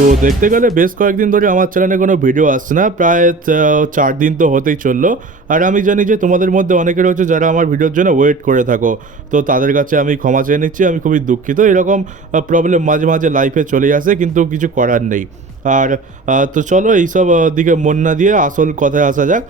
তো দেখতে গেলে বেশ কয়েকদিন ধরে আমার চ্যানেলে কোনো ভিডিও আসছে না, প্রায় 4 দিন তো হতেই চললো। আর আমি জানি যে তোমাদের মধ্যে অনেকে রয়েছে যারা আমার ভিডিওর জন্য ওয়েট করে থাকো, তো তাদের কাছে আমি ক্ষমা চেয়ে নিচ্ছি। আমি খুবই দুঃখিত, এরকম প্রবলেম মাঝে মাঝে লাইফে চলে আসে, কিন্তু কিছু করার নেই। আর তো চলো এইসব দিকে মন না দিয়ে আসল কথায় আসা যাক।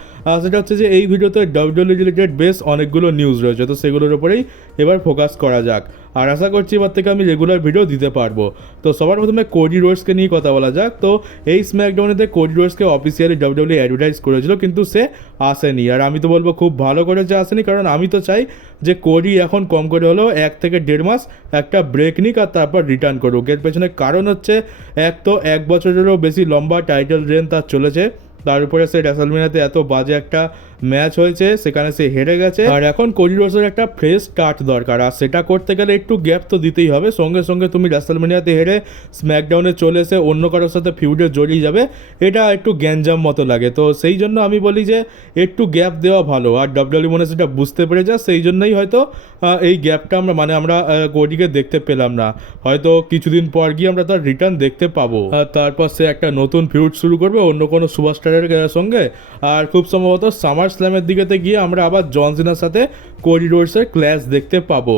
সেটা হচ্ছে যে এই ভিডিওতে ডাব্লিউডাব্লিউ রিলেটেড বেশ অনেকগুলো নিউজ রয়েছে, তো সেগুলোর উপরেই এবার ফোকাস করা যাক। আর আশা করছি এবার থেকে আমি রেগুলার ভিডিও দিতে পারবো। তো সবার প্রথমে কোডি রোডসকে নিয়ে কথা বলা যাক। তো এই স্ম্যাকডাউনেতে কোডি রোডসকে অফিসিয়ালি ডাব্লিউডাব্লিউ অ্যাডভার্টাইজ করেছিল, কিন্তু সে আসেনি। আর আমি তো বলবো খুব ভালো করেছে আসেনি, কারণ আমি তো চাই যে কোডি এখন কম করে হলেও 1 থেকে 1.5 মাস একটা ব্রেক নিক আর তারপর রিটার্ন করুক। এর পেছনে কারণ হচ্ছে, এক তো 1 বছরেরও বেশি লম্বা টাইটেল রেন তার চলেছে, তার উপরে সে রেসলমেনিয়াতে এত বাজে একটা ম্যাচ হয়েছে, সেখানে সে হেরে গেছে। আর এখন কোডি রোডসের একটা ফ্রেশ স্টার্ট দরকার, আর সেটা করতে গেলে একটু গ্যাপ তো দিতেই হবে। সঙ্গে সঙ্গে তুমি রেসলমেনিয়াতে হেরে স্ম্যাকডাউনে চলে এসে অন্য কারোর সাথে ফিউডে জড়িয়ে যাবে, এটা একটু গ্যাঞ্জাম মতো লাগে। তো সেই জন্য আমি বলি যে একটু গ্যাপ দেওয়া ভালো। আর ডাব্লিউডাব্লিউ মনে সেটা বুঝতে পেরে যায়, সেই জন্যই হয়তো এই গ্যাপটা আমরা কোডিকে দেখতে পেলাম না। হয়তো কিছুদিন পর গিয়ে আমরা তার রিটার্ন দেখতে পাবো, তারপর সে একটা নতুন ফিউড শুরু করবে অন্য কোনো সুপারস্টারের সঙ্গে। আর খুব সম্ভবত সামার স্ল্যামের দিকেতে গিয়ে আমরা আবার জন সিনার সাথে কোডি রোডসের ক্ল্যাশ দেখতে পাবো,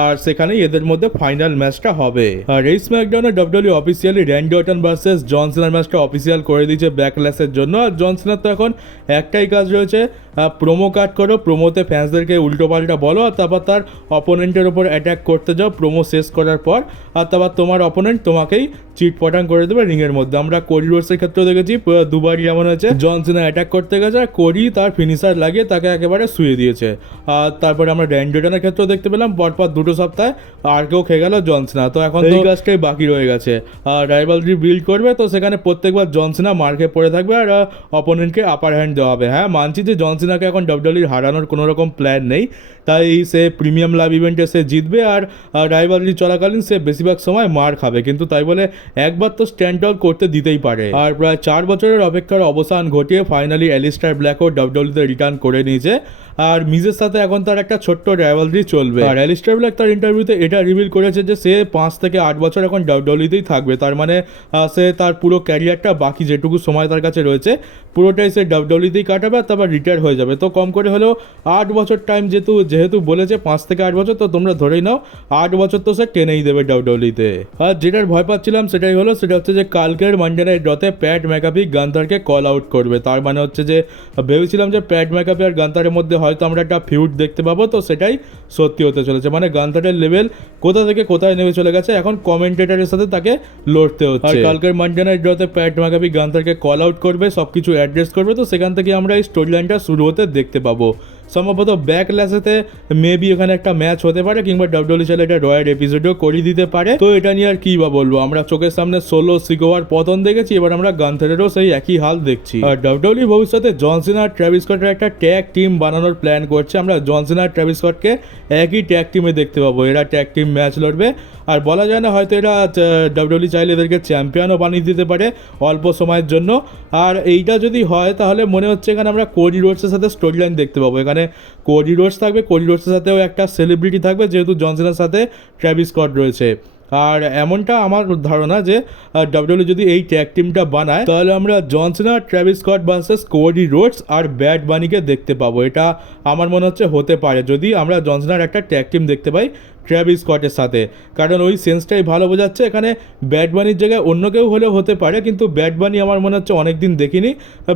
আর সেখানেই এদের মধ্যে ফাইনাল ম্যাচটা হবে। আর এই স্ম্যাকডাউনে W W officially Randy Orton versus John সিনার ম্যাচটা অফিসিয়াল করে দিয়েছে ব্যাকল্যাশের জন্য। আর জন সিনার তো এখন একটাই কাজ রয়েছে, প্রোমো কাট করো, প্রোমোতে ফ্যান্সদেরকে উল্টোপাল্টা বলো, আর তারপর তার অপোনেন্টের ওপর অ্যাটাক করতে যাও প্রোমো শেষ করার পর, আর তারপর তোমার অপোনেন্ট তোমাকেই চিটপটাং করে দেবে রিংয়ের মধ্যে। আমরা কোডি রোডসের ক্ষেত্রেও দেখেছি দুবারই এমন হয়েছে, জন সিনা অ্যাটাক করতে গেছে আর কোডি তার ফিনিশার লাগিয়ে তাকে একেবারে শুয়ে দিয়েছে। আর তারপরে আমরা র্যান্ডি অর্টনের ক্ষেত্রেও দেখতে পেলাম পরপর 2 সপ্তাহে আর কেউ খেয়ে গেল জন সিনা। তো এখন এই কাজটাই বাকি রয়ে গেছে, আর রাইভালরি বিল্ড করবে, তো সেখানে প্রত্যেকবার জন সিনা মার খেয়ে পড়ে থাকবে আর অপোনেন্টকে আপার হ্যান্ড দেওয়া হবে। হ্যাঁ, মানছি যে জন সিনাকে এখন ডাব্লিউডাব্লিউ হারানোর কোনো রকম প্ল্যান নেই, তাই সে প্রিমিয়াম লাভ ইভেন্টে সে জিতবে আর রাইভালরি চলাকালীন সে বেশিরভাগ সময় মার খাবে, কিন্তু তাই বলে একবার তো স্ট্যান্ড আউট করতে দিতেই পারে। আর প্রায় 4 বছরের অপেক্ষার অবসান ঘটিয়ে ফাইনালি অ্যালিস্টার ব্ল্যাকও ডাব্লিউডাব্লিউতে রিটার্ন করে নিয়েছে। আর মিজের সাথে এখন তার একটা ছোট্ট রাইভালরি চলবে। আর অ্যালিস্টার ব্ল্যাক তার ইন্টারভিউতে এটা রিভিল করেছে যে সে 5 থেকে 8 বছর এখন ডাব্লিউডাব্লিউতেই থাকবে। তার মানে সে তার পুরো ক্যারিয়ারটা, বাকি যেটুকু সময় তার কাছে রয়েছে পুরোটাই সে ডাব্লিউডাব্লিউতেই কাটাবে, আর তারপর রিটায়ার হয়ে যাবে। তো কম করে হলেও 8 বছর টাইম যেহেতু বলেছে 5 থেকে 8 বছর, তো তোমরা ধরেই নাও 8 বছর তো সে টেনেই দেবে ডাব্লিউডাব্লিউতে। আর যেটার ভয় পাচ্ছিলাম সেটা হচ্ছে যে কালকের মানডে নাইট ড্রতে প্যাট ম্যাকাফি গান্থারকে কল আউট করবে। তার মানে হচ্ছে যে ভেবেছিলাম যে প্যাট ম্যাকাফি আর গান্থারের মধ্যে হয়তো আমরা একটা ফিউড দেখতে পাবো, তো সেটাই সত্যি হতে চলেছে। মানে গান্থারের লেভেল কোথা থেকে কোথায় নেমে চলে গেছে, এখন কমেন্টেটারের সাথে তাকে লড়তে হচ্ছে। আর কালকের মানডে নাইট ড্রতে প্যাট ম্যাকাফি গান্থারকে কল আউট করবে, সবকিছু অ্যাড্রেস করবে, তো সেখান থেকে আমরা এই স্টোরি লাইনটা শুরু হতে দেখতে পাবো। সম্ভবত ব্যাকল্যাশেতে মেবি ওখানে একটা ম্যাচ হতে পারে, কিংবা ডাব্লিউডাব্লিউ চাইলে এটা রয়্যাল এপিসোডও করিয়ে দিতে পারে। তো এটা নিয়ে আর কি বা বলবো, আমরা চোখের সামনে সোলো সিকোয়ার পতন দেখেছি, এবার আমরা গান্থারেরও সেই একই হাল দেখছি। আর ডাব্লিউডাব্লিউ ভবিষ্যতে জন সিনা আর ট্র্যাভিস স্কটের একটা ট্যাগ টিম বানানোর প্ল্যান করছে। আমরা জন সিনা আর ট্র্যাভিস স্কটকে একই ট্যাগ টিমে দেখতে পাবো, এরা ট্যাগ টিম ম্যাচ লড়বে। আর বলা যায় না, হয়তো এরা ডাব্লিউডাব্লিউ চাইলে এদেরকে চ্যাম্পিয়নও বানিয়ে দিতে পারে অল্প সময়ের জন্য। আর এইটা যদি হয় তাহলে মনে হচ্ছে এখানে আমরা কোডি রোডসের সাথে স্টোরি লাইন দেখতে পাবো। এখানে কোডি রোডস থাকবে, কোডি রোডসের সাথেও একটা সেলিব্রিটি থাকবে, যেহেতু জন সিনার সাথে ট্র্যাভিস স্কট রয়েছে। আর এমনটা আমার ধারণা যে ডাব্লিউডাব্লিউ যদি এই ট্যাগ টিমটা বানায়, তাহলে আমরা John Cena, Travis Scott versus Cody Rhodes আর ব্যাড বানিকে দেখতে পাবো। এটা আমার মনে হচ্ছে হতে পারে যদি আমরা জন সিনার একটা ট্যাগ টিম দেখতে পাই ট্র্যাভিস স্কটের সাথে, কারণ ওই সেন্সটাই ভালো বোঝাচ্ছে। এখানে ব্যাড বানির জায়গায় অন্য কেউ হলেও হতে পারে, কিন্তু ব্যাড বানি আমার মনে হচ্ছে অনেকদিন দেখিনি,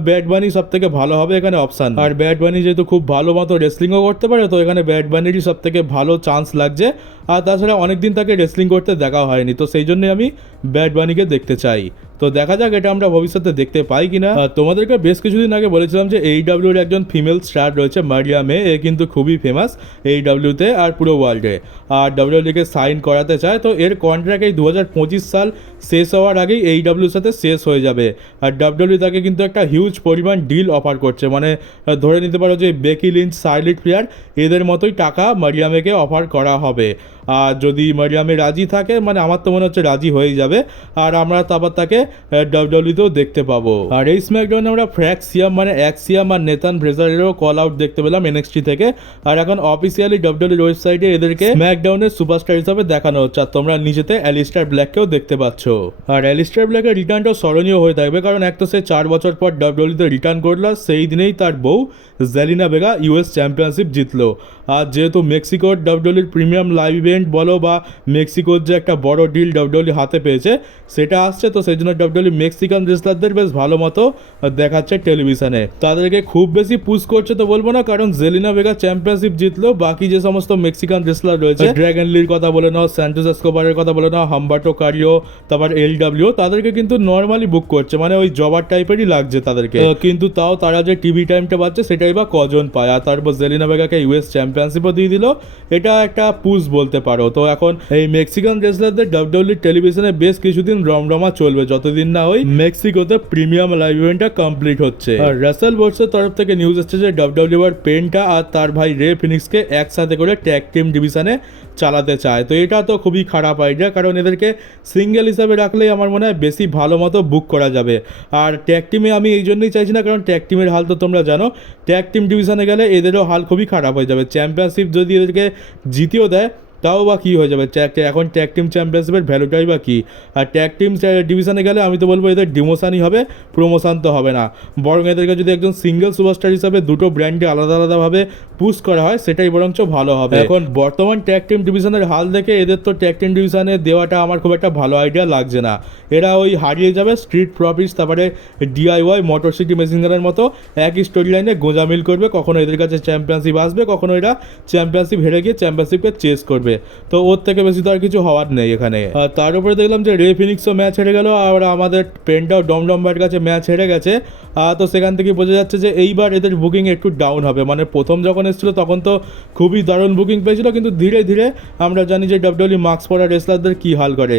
ব্যাড বানি সব থেকে ভালো হবে এখানে অপশান। আর ব্যাড বানি যেহেতু খুব ভালো মতো রেসলিংও করতে পারে, তো এখানে ব্যাড বানিরই সব থেকে ভালো চান্স লাগছে। আর তাছাড়া অনেকদিন তাকে রেসলিং করতে দেখা হয়নি, তো সেই জন্যই আমি ব্যাড বানিকে দেখতে চাই। তো দেখা যাক এটা আমরা ভবিষ্যতে দেখতে পাই কিনা। তোমাদেরকে বেশ কিছুদিন আগে বলেছিলাম যে AEWর একজন ফিমেল স্টার রয়েছে মারিয়া মে, এ কিন্তু খুবই ফেমাস AEWতে আর পুরো ওয়ার্ল্ডে। আর ডাব্লিউডাব্লিউকে সাইন করাতে চায়, তো এর কন্ট্রাক্ট এই 2025 সাল শেষ হওয়ার আগেই AEWর সাথে শেষ হয়ে যাবে। আর ডাব্লিউডাব্লিউ তাকে কিন্তু একটা হিউজ পরিমাণ ডিল অফার করছে, মানে ধরে নিতে পারো যে বেকি লিঞ্চ, শার্লেট ফ্লেয়ার এদের মতোই টাকা মারিয়ামেকে অফার করা হবে। আর যদি মারিয়ামে রাজি থাকে, মানে আমার তো মনে হচ্ছে রাজি হয়েই যাবে, আর আমরা তারপর তাকে ডাব্লিউডব্লিউতেও দেখতে পাবো। আর এই স্ম্যাকডাউনে আমরা ফ্র্যাক্সিয়াম মানে অ্যাক্সিয়াম আর নেথান ফ্রেজারেরও কল আউট দেখতে পেলাম এনএক্সটি থেকে। আর এখন অফিসিয়ালি ডাব্লিউডব্লিউর ওয়েবসাইটে এদেরকে স্ম্যাকডাউনের সুপারস্টার হিসাবে দেখানো হচ্ছে। আর তোমরা নিচেতে অ্যালিস্টার ব্ল্যাককেও দেখতে পাচ্ছ। আর অ্যালিস্টার ব্ল্যাকের রিটার্নটাও স্মরণীয় হয়ে থাকবে, কারণ এক তো সে 4 বছর পর ডাব্লিউডব্লিউতে রিটার্ন করলো, সেই দিনেই তার বউ জেলিনা ভেগা ইউএস চ্যাম্পিয়নশিপ জিতলো। আর যেহেতু মেক্সিকোর ডাব্লিউডব্লিউর প্রিমিয়াম লাইভ ইভেন্ট বলো বা মেক্সিকোর যে একটা বড় ডিল ডাব্লিউডব্লিউ হাতে পেয়েছে সেটা আসছে, তো সেই জন্য ডাব্লিউডব্লিউ মেক্সিকান রেসলারদের বেশ ভালো মতো দেখাচ্ছে টেলিভিশনে। তাদেরকে খুব বেশি পুশ করছে তো বলবো না, কারণ জেলিনা ভেগা চ্যাম্পিয়নশিপ জিতলো, বাকি যে সমস্ত মেক্সিকান রেসলার রয়েছে ড্র্যাগন লির কথা বলে নাও, স্যান্টোস এসকোবারের কথা বলে নাও, হাম্বার্টো কারিও, তারপর এলডব্লিউ, তাদেরকে কিন্তু নর্মালি বুক করছে, মানে ওই জবার টাইপেরই লাগছে তাদেরকে। কিন্তু তাও তারা যে টিভি টাইমটা পাচ্ছে সেটাই বা কজন পায়। আর তারপর জেলিনা ভেগাকে ইউএস চ্যাম্পিয়নশিপও দিয়ে দিল, এটা একটা পুশ বলতে পারো। তো এখন এই মেক্সিকান রেসলারদের ডাব্লিউডব্লিউ টেলিভিশনে বেশ কিছুদিন রমরমা চলবে, যতদিন না ওই মেক্সিকোতে প্রিমিয়াম লাইভ ইভেন্টটা কমপ্লিট হচ্ছে। আর রাসেল বোর্ডসের তরফ থেকে নিউজ এসেছে যে ডাব্লিউডব্লিউ আর পেন্টা আর তার ভাই রে ফিনিক্সকে একসাথে করে ট্যাগ টিম ডিভিশনে চালাতে চায়। তো এটা তো খুবই খারাপ আইডিয়া, কারণ এদেরকে সিঙ্গেল হিসাবে রাখলেই আমার মনে হয় বেশি ভালো মতো বুক করা যাবে। আর ট্যাগ টিমে আমি এই জন্যই চাইছি না, কারণ ট্যাগ টিমের হাল তো তোমরা জানো, ট্যাগ টিম ডিভিশনে গেলে এদেরও হাল খুবই খারাপ হয়ে যাবে। চ্যাম্পিয়নশিপ যদি এদেরকে জিতেও দেয় তাও বা কী হয়ে যাবে, এখন ট্যাগ টিম চ্যাম্পিয়নশিপের ভ্যালুটাই বা কী। আর ট্যাগ টিম ডিভিশনে গেলে আমি তো বলবো এদের ডিমোশনই হবে, প্রমোশন তো হবে না। বরং এদেরকে যদি একজন সিঙ্গেল সুপারস্টার হিসাবে দুটো ব্র্যান্ডে আলাদা আলাদাভাবে পুশ করা হয় সেটাই বরঞ্চ ভালো হবে। এখন বর্তমান ট্যাগ টিম ডিভিশনের হাল দেখে এদের তো ট্যাগ টিম ডিভিশনে দেওয়াটা আমার খুব একটা ভালো আইডিয়া লাগছে না। এরা ওই হারিয়ে যাবে স্ট্রিট প্রফিটস, তারপরে ডিআইওয়াই, মোটর সিটি মেশিনগানের মতো একই স্টোরি লাইনে গোঁজামিল করবে। কখনো এদের কাছে চ্যাম্পিয়নশিপ আসবে, কখনো এরা চ্যাম্পিয়নশিপ হেরে গিয়ে চ্যাম্পিয়নশিপকে চেস করবে। তো ওর থেকে বেশি তো আর কিছু হওয়ার নেই এখানে। তার উপরে দেখলাম যে রে ফিনিক্সও ম্যাচ হেরে গেল, আর আমাদের পেন্টাও ডমডম্বার কাছে ম্যাচ হেরে গেছে। তো সেখান থেকে বোঝা যাচ্ছে যে এইবার এদের বুকিং একটু ডাউন হবে। মানে প্রথম যখন এসেছিলো তখন তো খুবই দারুণ বুকিং পেয়েছিল, কিন্তু ধীরে ধীরে আমরা জানি যে ডাব্লিউডব্লিউ মাস্ক পরা রেসলারদের কী হাল করে।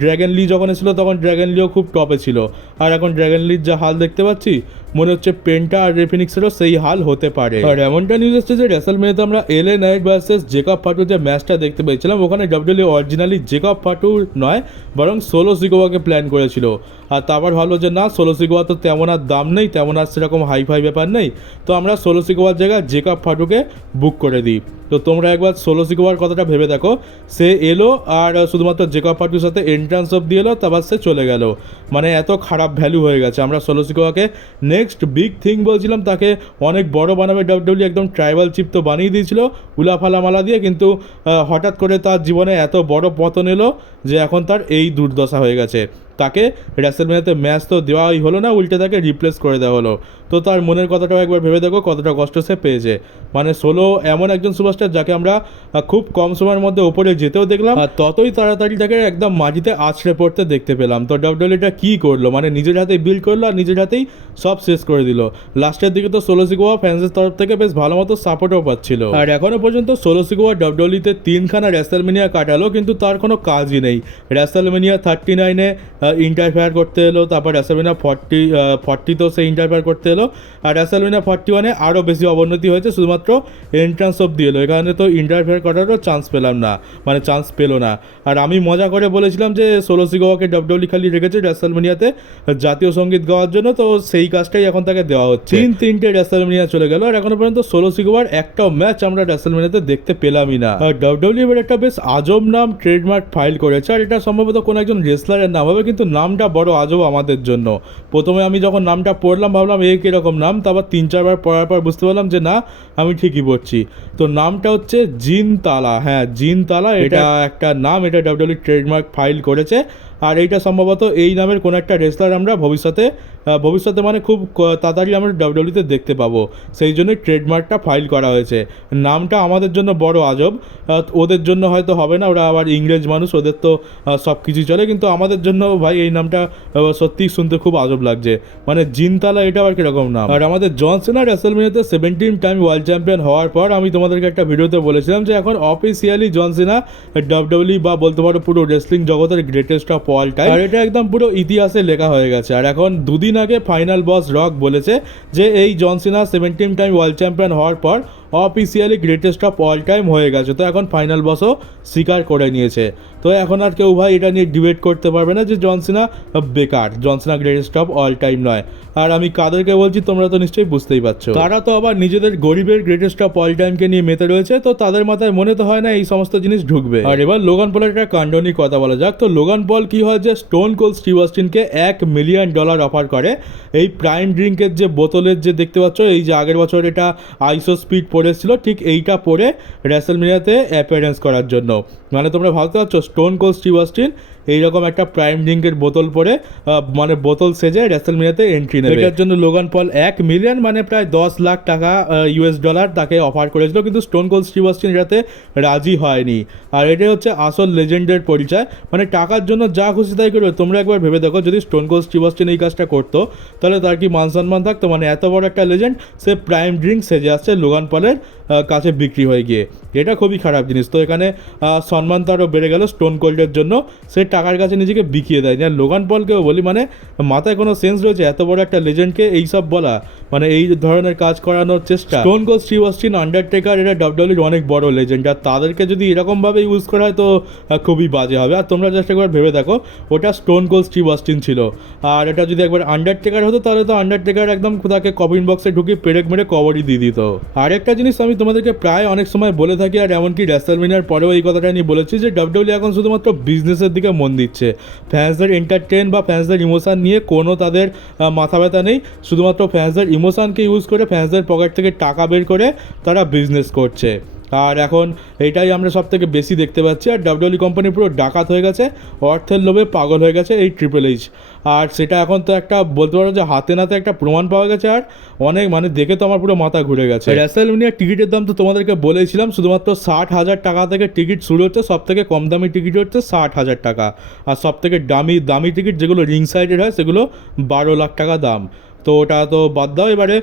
ড্র্যাগন লি যখন এসেছিলো তখন ড্র্যাগন লিও খুব টপে ছিল, আর এখন ড্র্যাগন লির যা হাল দেখতে পাচ্ছি মনে হচ্ছে পেন্টা আর রে ফিনিক্সেরও সেই হাল হতে পারে। আর এমনটা নিউজ এসেছে যে রেসলম্যানিয়াতে আমরা এলএ নাইট ভার্সেস জেকব ফাটুর যে ম্যাচটা দেখতে পেয়েছিলাম, ওখানে ডাব্লিউডব্লিউ অরিজিনালি জেকব ফাটুর নয় বরং সোলো সিকোয়াকে প্ল্যান করেছিল। আর তারপর ভাবলো যে না, সোলো সিকোয়া তো তেমন আর দাম নেই, তেমন আর সেরকম হাইফাই ব্যাপার নেই, তো আমরা সোলো সিকোয়ার জায়গায় জেকব ফাটুকে বুক করে দিই। তো তোমরা একবার সোলো সিকোয়ার কথাটা ভেবে দেখো, সে এলো আর শুধুমাত্র জেকব ফাটুর সাথে এন্ট্রান্স অব্দি এলো, তারপর সে চলে গেল। মানে এত খারাপ ভ্যালু হয়ে গেছে। আমরা সোলো সিকোয়াকে নেক্সট বিগ থিং বলছিলাম, তাকে অনেক বড় বানাবে ডাব্লিউডব্লিউ, একদম ট্রাইবাল চিপ তো বানিয়ে দিয়েছিল উলাফালা মালা দিয়ে, কিন্তু হঠাৎ করে তার জীবনে এত বড় পতন এলো যে এখন তার এই দুর্দশা হয়ে গেছে। তাকে রেসলম্যানিয়াতে ম্যাচ তো দেওয়াই হলো না, উল্টে তাকে রিপ্লেস করে দেওয়া হলো। তো তার মনের কথাটাও একবার ভেবে দেখো কতটা কষ্ট সে পেয়েছে। মানে সোলো এমন একজন সুপারস্টার যাকে আমরা খুব কম সময়ের মধ্যে ওপরে যেতেও দেখলাম, আর ততই তাড়াতাড়ি তাকে একদম মাটিতে আছড়ে পড়তে দেখতে পেলাম। তো ডাব্লিউডব্লিউটা কী করলো, মানে নিজের হাতেই বিল্ড করলো আর নিজের হাতেই সব শেষ করে দিল। লাস্টের দিকে তো সোলো সিকোয়া ফ্যান্সের তরফ থেকে বেশ ভালো মতো সাপোর্টও পাচ্ছিল। আর এখনও পর্যন্ত সোলো সিকোয়া ডাব্লিউডব্লিউতে 3খানা রেসলম্যানিয়া কাটালো, কিন্তু তার কোনো কাজই নেই। রেসলম্যানিয়া 39-এ ইন্টারফেয়ার করতে এলো, তারপর রেসলম্যানিয়া 40 তো সে ইন্টারফেয়ার করতে এলো, আর রেসলম্যানিয়া 41-এ আরও বেশি অবনতি হয়েছে, শুধুমাত্র এন্ট্রান্স অব্দি এলো। এখানে তো ইন্টারফেয়ার করারও চান্স পেলাম না, মানে চান্স পেলো না। আর আমি মজা করে বলেছিলাম যে সোলো সিকোয়াকে ডাব্লিউডব্লিউ খালি রেখেছে রেসলম্যানিয়াতে জাতীয় সঙ্গীত গাওয়ার জন্য, তো সেই কাজটাই এখন তাকে দেওয়া হচ্ছে। 3টে রেসলম্যানিয়া চলে গেল, আর এখনো পর্যন্ত সোলো সিকোয়ার একটাও ম্যাচ আমরা রেসলম্যানিয়াতে দেখতে পেলামই না। আর ডাব্লিউডব্লিউ এর একটা বেশ আজব নাম ট্রেডমার্ক ফাইল করেছে, আর এটা সম্ভবত কোনো একজন রেসলারের নাম হবে, কিন্তু নামটা বড় আজব আমাদের জন্য। প্রথমে আমি যখন নামটা পড়লাম ভাবলাম এই কীরকম নাম, তারপর 3-4 বার পড়ার পর বুঝতে পারলাম যে না, আমি ঠিকই পড়ছি। তো নামটা হচ্ছে জিন তালা। হ্যাঁ, জিন তালা এটা একটা নাম, এটা ডাব্লিউডব্লিউ ট্রেডমার্ক ফাইল করেছে। আর এইটা সম্ভবত এই নামের কোনো একটা রেসলার আমরা ভবিষ্যতে মানে খুব তাড়াতাড়ি আমরা ডাব্লিউডব্লিউতে দেখতে পাবো, সেই জন্যই ট্রেডমার্কটা ফাইল করা হয়েছে। নামটা আমাদের জন্য বড় আজব, ওদের জন্য হয়তো হবে না, ওরা আবার ইংরেজ মানুষ, ওদের তো সব কিছুই চলে, কিন্তু আমাদের জন্য ভাই এই নামটা সত্যিই শুনতে খুব আজব লাগছে। মানে জিনতালা এটা আবার কীরকম নাম। আর আমাদের জন সিনা রেসলম্যানিয়াতে 17 টাইম ওয়ার্ল্ড চ্যাম্পিয়ন হওয়ার পর আমি তোমাদেরকে একটা ভিডিওতে বলেছিলাম যে এখন অফিসিয়ালি জন সিনা ডাব্লিউডব্লিউ বা বলতে পারো পুরো রেসলিং জগতের গ্রেটেস্ট অফ অল টাইম, আর এটা একদম পুরো ইতিহাসে লেখা হয়ে গেছে। আর এখন দুদিন আগে ফাইনাল বস রক বলেছে যে এই জন সিনা 17 টাইম ওয়ার্ল্ড চ্যাম্পিয়ন হওয়ার পর officially greatest of all time হয়ে গেছে। তো এখন ফাইনাল বসও স্বীকার করে নিয়েছে। তো এখন আর কেউ ভাই এটা নিয়ে ডিবেট করতে পারবে না যে জন সিনা বেকার, জন সিনা গ্রেটেস্ট অফ অল টাইম নয়। আর আমি কাদেরকে বলছি তোমরা তো নিশ্চয়ই বুঝতেই পারছো। তারা তো আবার নিজেদের গরিবের গ্রেটেস্ট অফ অল টাইমকে নিয়ে মেতে রয়েছে, তো তাদের মাথায় মনে তো হয় না এই সমস্ত জিনিস ঢুকবে। আর এবার লোগান পলের একটা কাণ্ড নিয়ে কথা বলা যাক। তো লোগান পল কি হয় যে স্টোন কোল্ড স্টিভ অস্টিনকে $1 মিলিয়ন অফার করে এই প্রাইম ড্রিঙ্কের যে বোতলের যে দেখতে পাচ্ছ, এই যে আগের বছর এটা আইসো স্পিড পড়েছিল, ঠিক এইটা পরে রেসলমেনিয়াতে অ্যাপিয়ারেন্স করার জন্য। মানে তোমরা ভাবতে পারছো স্টোন কোল্ড স্টিভ অস্টিন এইরকম একটা প্রাইম ড্রিঙ্কের বোতল পরে মানে বোতল সেজে রেসলমেনিয়াতে এন্ট্রি নেবে। এটার জন্য লোগান পল $1 মিলিয়ন মানে প্রায় $10 লাখ US ডলার তাকে অফার করেছিল, কিন্তু স্টোন কোল্ড স্টিভ অস্টিন এটাতে রাজি হয়নি। আর এটাই হচ্ছে আসল লেজেন্ডের পরিচয়, মানে টাকার জন্য যা খুশি তাই করবে। তোমরা একবার ভেবে দেখো যদি স্টোন কোল্ড স্টিভ অস্টিন এই কাজটা করতো তাহলে তার কি মান সম্মান থাকতো? মানে এত বড় একটা লেজেন্ড সে প্রাইম ড্রিঙ্ক সেজে আসছে লোগান পলের কাছে বিক্রি হয়ে গিয়ে, এটা খুবই খারাপ জিনিস। তো এখানে সম্মান তারও বেড়ে গেল স্টোন কোল্ডের জন্য, সে টাকার কাছে নিজেকে বিকিয়ে দেয়নি। আর লোগান পলকেও বলি, মানে মাথায় কোনো সেন্স রয়েছে এত বড় একটা লেজেন্ডকে এইসব বলা, মানে এই ধরনের কাজ করানোর চেষ্টা। Stone cold Steve Austin, undertaker, এটা ডাব্লিউডব্লিউর অনেক বড় লেজেন্ড, আর তাদেরকে যদি এরকমভাবে ইউজ করা হয় তো খুবই বাজে হবে। আর তোমরা জাস্ট একবার ভেবে দেখো ওটা স্টোন কোল্ড স্টিভ অস্টিন ছিল, আর এটা যদি একবার আন্ডারটেকার হতো তাহলে তো আন্ডারটেকার একদম তাকে কফিন বক্সে ঢুকিয়ে পেরেক মেরে কবরই দিয়ে দিত। আর একটা জিনিস আমি তোমাদেরকে প্রায় অনেক সময় বলে থাকি, আর এমনকি রেসলমেনিয়ার পরেও এই কথাটা নিয়ে বলেছি যে ডাব্লিউডব্লিউ এখন শুধুমাত্র বিজনেসের দিকে মন দিচ্ছে। ফ্যান্সদের এন্টারটেন বা ফ্যান্সদের ইমোশন নিয়ে কোনো তাদের মাথা ব্যথা নেই। শুধুমাত্র ফ্যান্সদের ইমোশনকে ইউজ করে, ফ্যান্সদের পকেট থেকে টাকা বের করে তারা বিজনেস করছে। আর এখন এটাই আমরা সব থেকে বেশি দেখতে পাচ্ছি। আর ডাব্লিউডব্লিউ কোম্পানি পুরো ডাকাত হয়ে গেছে, অর্থের লোভে পাগল হয়ে গেছে এই ট্রিপল এইচ। আর সেটা এখন তো একটা বলতে পারো যে হাতে নাতে একটা প্রমাণ পাওয়া গেছে। আর অনেক মানে দেখে তো আমার পুরো মাথা ঘুরে গেছে। রেসলমেনিয়ার টিকিটের দাম তো তোমাদেরকে বলেছিলাম শুধুমাত্র $60,000 থেকে টিকিট শুরু হচ্ছে। সব থেকে কম দামি টিকিট হচ্ছে $60,000, আর সব থেকে দামি টিকিট যেগুলো রিং সাইডের হয় সেগুলো $12 লাখ দাম। তো ওটা তো বাদ দাও। এবারে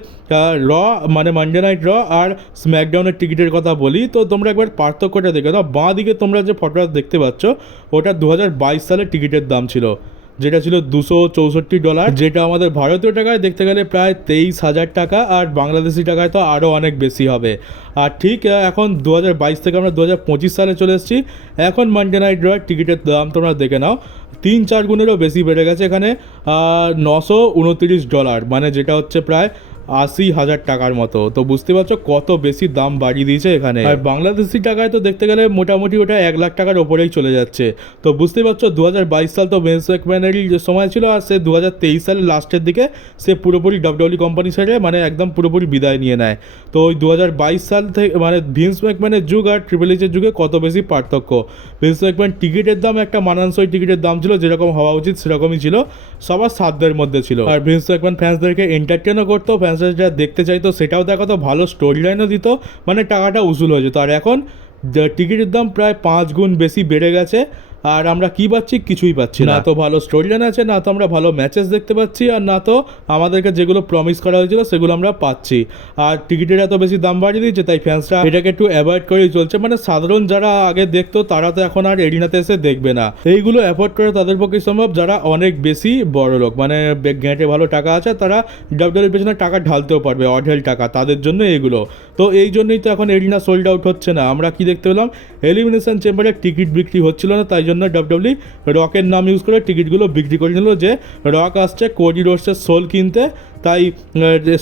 র মানে মানডে নাইট র আর স্ম্যাকডাউনের টিকিটের কথা বলি, তো তোমরা একবার পার্থক্যটা দেখে দাও। বাঁ দিকে তোমরা যে ফটোটা দেখতে পাচ্ছ ওটা 2022 সালের টিকিটের দাম ছিল, যেটা ছিল $264, যেটা আমাদের ভারতীয় টাকায় দেখতে গেলে প্রায় $23,000, আর বাংলাদেশি টাকায় তো আরও অনেক বেশি হবে। আর ঠিক এখন 2022 থেকে আমরা 2025 সালে চলে এসেছি। এখন মানডে নাইট র টিকিটের দাম তোমরা দেখে নাও 3-4 গুণেরও বেশি বেড়ে গেছে। এখানে $929, মানে যেটা হচ্ছে প্রায় $80,000 মতো। তো বুঝতে পারছো কত বেশি দাম বাড়িয়ে দিয়েছে এখানে। আর বাংলাদেশি টাকায় তো দেখতে গেলে মোটামুটি ওটা $1 লাখ ওপরেই চলে যাচ্ছে। তো বুঝতেই পারছো 2022 সাল তো ভিন্স ম্যাকম্যানেরই সময় ছিল, আর সে 2023 সালের লাস্টের দিকে সে পুরোপুরি ডাব্লিউডব্লিউ কোম্পানি ছেড়ে মানে একদম পুরোপুরি বিদায় নিয়ে নেয়। তো ওই 2022 সাল থেকে মানে ভিন্স ম্যাকম্যানের যুগ আর ট্রিপল এইচের যুগে কত বেশি পার্থক্য। ভিন্স ম্যাকম্যান টিকিটের দাম একটা মানানসই টিকিটের দাম ছিল, যেরকম হওয়া উচিত সেরকমই ছিল, সবার সাধ্যের মধ্যে ছিল। আর ভিন্স ম্যাকম্যান ফ্যান্সদেরকে এন্টারটেনও করতো, ফ্যান্সরা যা দেখতে চাইতো সেটাও দেখাতো, ভালো স্টোরি লাইনও দিত, মানে টাকাটা উসুল হয়ে যেত। আর এখন টিকিটের দাম প্রায় 5 গুণ বেশি বেড়ে গেছে, আর আমরা কি পাচ্ছি? কিছুই পাচ্ছি না। তো ভালো স্টোরি লাইন আছে, না তো আমরা ভালো ম্যাচেস দেখতে পাচ্ছি, আর না তো আমাদেরকে যেগুলো প্রমিস করা হয়েছিল সেগুলো আমরা পাচ্ছি। আর টিকিটের এত বেশি দাম বাড়িয়ে দিয়েছে, তাই ফ্যান্সরা এটাকে একটু অ্যাভয়েড করেই চলছে। মানে সাধারণ যারা আগে দেখতো তারা তো এখন আর এরিনাতে এসে দেখবে না। এইগুলো অ্যাফোর্ড করে তাদের পক্ষে সম্ভব যারা অনেক বেশি বড় লোক, মানে ঘেঁটে ভালো টাকা আছে, তারা ডাব্লিউডব্লিউর পেছনে টাকা ঢালতেও পারবে, অঢেল টাকা, তাদের জন্য এগুলো। তো এই জন্যই তো এখন এরিনা সোল্ড আউট হচ্ছে না। আমরা কি দেখতে পেলাম? এলিমিনেশন চেম্বারে টিকিট বিক্রি হচ্ছিল না, তাই জন্য ডাব্লিউডব্লিউ রকের নাম ইউজ করে টিকিটগুলো বিক্রি করে নিল, যে রক আসছে কোডি রোডসের সোল কিনতে। তাই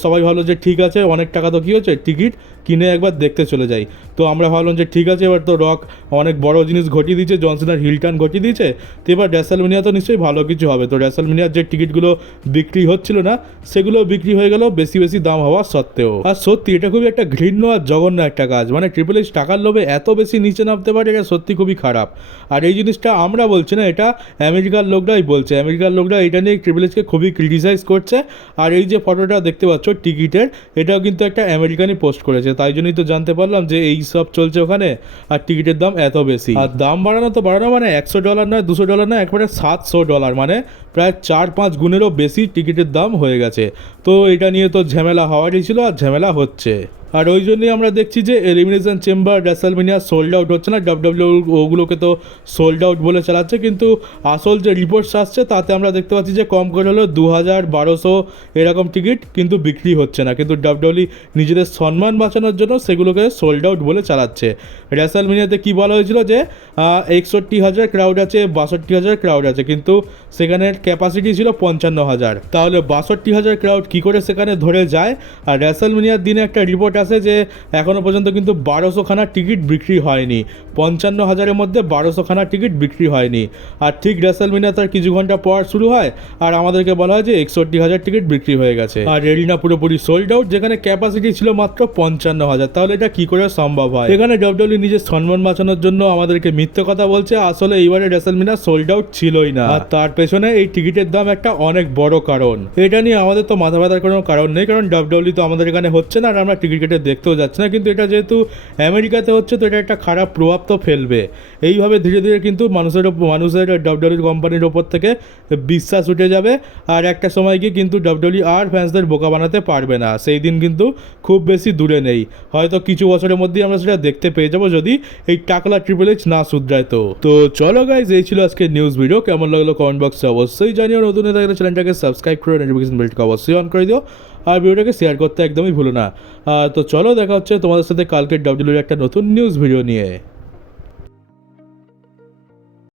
সবাই ভাবলো যে ঠিক আছে, অনেক টাকা তো কী হচ্ছে, টিকিট কিনে একবার দেখতে চলে যাই। তো আমরা ভাবলাম যে ঠিক আছে, এবার তো রক অনেক বড় জিনিস ঘটিয়ে দিয়েছে, জন সিনার হিল টার্ন ঘটিয়ে দিয়েছে, তো এবার রেসলমেনিয়া তো নিশ্চয়ই ভালো কিছু হবে। তো রেসলমেনিয়ার যে টিকিটগুলো বিক্রি হচ্ছিল না সেগুলো বিক্রি হয়ে গেল বেশি বেশি দাম হওয়া সত্ত্বেও। আর সত্যি এটা খুবই একটা ঘৃণ্য আর জঘন্য একটা কাজ, মানে ট্রিপল এইচ টাকার লোভে এত বেশি নিচে নামতে পারে, এটা সত্যি খুবই খারাপ। আর এই জিনিসটা আমরা বলছি না, এটা আমেরিকার লোকরাই বলছে। আমেরিকার লোকরা এটা নিয়ে ট্রিপল এইচকে খুবই ক্রিটিসাইজ করছে। আর এই যে ফটোটা দেখতে পাচ্ছ টিকিটের, এটাও কিন্তু একটা আমেরিকানই পোস্ট করেছে, তাই জন্যই তো জানতে পারলাম যে এই সব চলছে ওখানে, আর টিকিটের দাম এত বেশি। আর দাম বাড়ানো তো বাড়ানো, মানে $100 নয়, $200 নয়, একবারে $700, মানে প্রায় 4-5 গুণেরও বেশি টিকিটের দাম হয়ে গেছে। তো এটা নিয়ে তো ঝামেলা হওয়ারই ছিল, আর ঝামেলা হচ্ছে। আর ওই জন্যই আমরা দেখছি যে এলিমিনেশন চেম্বার রেসলমেনিয়া সোল্ড আউট হচ্ছে না, ডাব্লিউডাব্লিউ ওগুলোকে তো সোল্ড আউট বলে চালাচ্ছে, কিন্তু আসল যে রিপোর্টস আসছে তাতে আমরা দেখতে পাচ্ছি যে কম করে হলো 2000-1200 এরকম টিকিট কিন্তু বিক্রি হচ্ছে না, কিন্তু ডাব্লিউডাব্লিউ নিজেদের সম্মান বাঁচানোর জন্য সেগুলোকে সোল্ড আউট বলে চালাচ্ছে। রেসলমেনিয়াতে কী বলা হয়েছিল যে 61,000 ক্রাউড আছে, 62,000 ক্রাউড আছে, কিন্তু সেখানের ক্যাপাসিটি ছিল 55,000। তাহলে 62,000 ক্রাউড কী করে সেখানে ধরে যায়? আর রেসলমেনিয়ার দিনে একটা রিপোর্ট আছে যে এখনও পর্যন্ত কিন্তু 1200 খানা টিকিট বিক্রি হয়নি, 55,000-এর মধ্যে 1200 খানা টিকিট বিক্রি হয়নি। আর ঠিক রেসলমেনিয়া তার কিছু ঘন্টা পর শুরু হয় আর আমাদেরকে বলা হয় যে 61,000 টিকিট বিক্রি হয়ে গেছে, আর এরিনা পুরোপুরি সোল্ড আউট, যেখানে ক্যাপাসিটি ছিল মাত্র 55,000। তাহলে এটা কি করে সম্ভব হয়? এখানে ডাব্লিউডাব্লিউ নিজের সম্মান বাঁচানোর জন্য আমাদেরকে মিথ্যে কথা বলছে, আসলে এইবারে রেসলমেনিয়া সোল্ড আউট ছিলই না, আর তার পেছনে এই টিকিটের দাম একটা অনেক বড় কারণ। এটা নিয়ে আমাদের তো মাথা ব্যথার কোনো কারণ নেই, কারণ ডাব্লিউডাব্লিউ তো আমাদের এখানে হচ্ছে না আর আমরা টিকিট কেটে দেখতেও যাচ্ছি না, কিন্তু এটা যেহেতু আমেরিকাতে হচ্ছে তো এটা একটা খারাপ প্রভাব তো ফেলবে। এইভাবে ধীরে ধীরে কিন্তু মানুষের ডাব্লিউডাব্লিউ কোম্পানির ওপর থেকে বিশ্বাস উঠে যাবে, আর একটা সময় গিয়ে কিন্তু ডাব্লিউডাব্লিউ আর ফ্যান্সদের বোকা বানাতে পারবে না। সেই দিন কিন্তু খুব বেশি দূরে নেই, হয়তো কিছু বছরের মধ্যেই আমরা সেটা দেখতে পেয়ে যাবো যদি এই টাকলা ট্রিপল এইচ না শুধরায়। তো চলো গাইজ, এই ছিল আজকে নিউজ ভিডিও। কেমন লাগলো কমেন্ট বক্সে অবশ্যই জানিও। নতুন হয়ে থাকলে চ্যানেলটাকে সাবস্ক্রাইব করে নোটিফিকেশন বেলটাকে অবশ্যই অন করে দিও, আর ভিডিওটাকে শেয়ার করতে একদমই ভুলো না। তো চলো, দেখা হচ্ছে তোমাদের সাথে কালকে ডাব্লিউডাব্লিউর একটা নতুন নিউজ ভিডিও নিয়ে।